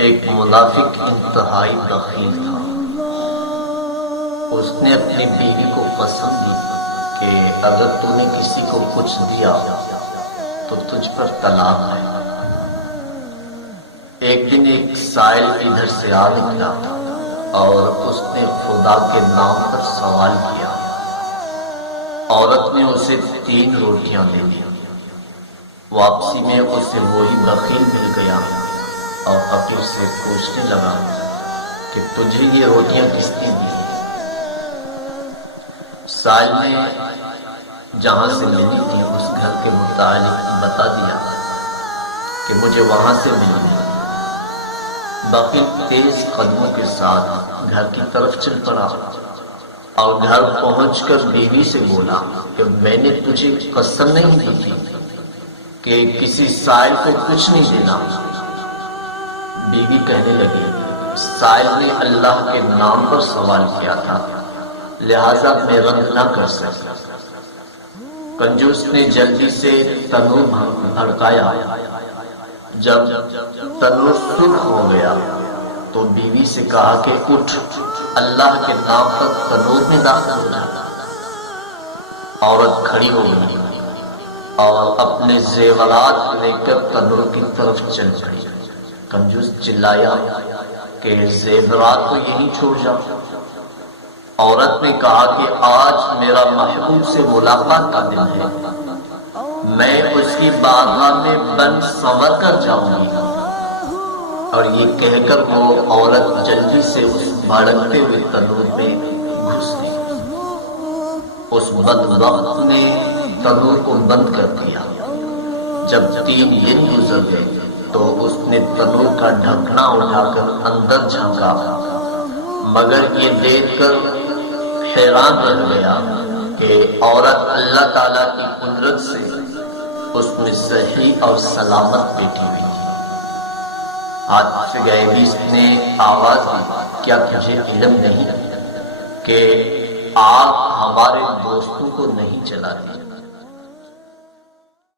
ایک منافق انتہائی بخیل تھا۔ اس نے اپنی بیوی کو قسم دی کہ اگر تو نے کسی کو کچھ دیا تو تجھ پر طلاق ہے۔ ایک دن ایک سائل ادھر سے آ نکلا اور اس نے خدا کے نام پر سوال کیا۔ عورت نے اسے 3 روٹیاں دے دی۔ واپسی میں اسے وہی بخیل مل گیا اور فقیر سے پوچھنے لگا کہ تجھے یہ روٹیاں کس نے دی؟ سائل نے جہاں سے ملی تھی اس گھر کے متعلق بتا دیا کہ مجھے وہاں سے ملی۔ بخیل تیز قدموں کے ساتھ گھر کی طرف چل پڑا اور گھر پہنچ کر بیوی سے بولا کہ میں نے تجھے قسم نہیں دی تھی کہ کسی سائل کو کچھ نہیں دینا۔ بیوی کہنے لگی سائل نے اللہ کے نام پر سوال کیا تھا لہذا میں رد نہ کر سکتا۔ کنجوس نے جلدی سے تنور بھڑکایا۔ جب تنور سرخ ہو گیا تو بیوی سے کہا کہ اٹھ، اللہ کے نام پر تنور میں داخل ہو جا۔ عورت کھڑی ہو گئی اور اپنے زیورات لے کر تنور کی طرف چل پڑی۔ کنجوس چلایا کہ زیورات کو یہیں چھوڑ جا۔ عورت نے کہا کہ آج میرا محبوب سے ملاقات کا دن ہے، میں اس کی بارگاہ میں بن سنور کر جاؤں گی۔ اور یہ کہہ کر وہ عورت جلدی سے اس بھڑکتے ہوئے تنور میں گھس گئی۔ اس بدبخت نے تنور کو بند کر دیا۔ جب 3 دن گزر گئے تو اس نے تنور کا ڈھکنا اٹھا کر اندر جھانکا، مگر یہ دیکھ کر حیران رہ گیا کہ عورت اللہ تعالیٰ کی قدرت سے اس میں صحیح اور سلامت بیٹھی ہوئی تھی۔ ہاتھ سے غیبی نے آواز دی کیا تجھے علم نہیں کہ آگ ہمارے دوستوں کو نہیں جلاتی؟